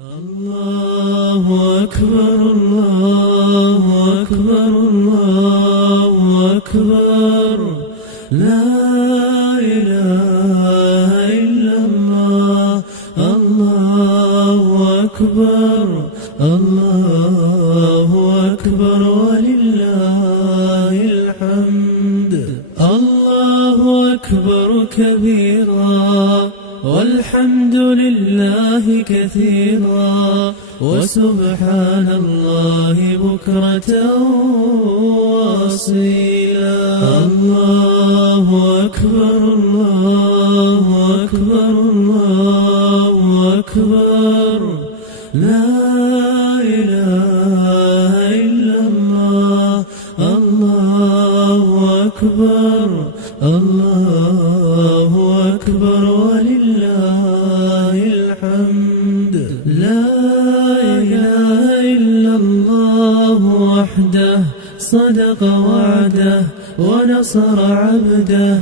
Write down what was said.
الله أكبر الله أكبر الله أكبر لا إله إلا الله الله أكبر الله أكبر ولله الحمد الله أكبر كبيرا والحمد لله كثيرا وسبحان الله بكرة وأصيلا الله أكبر الله أكبر الله أكبر لا إله إلا الله الله أكبر الله أكبر ولله الحمد لا إله إلا الله وحده صدق وعده ونصر عبده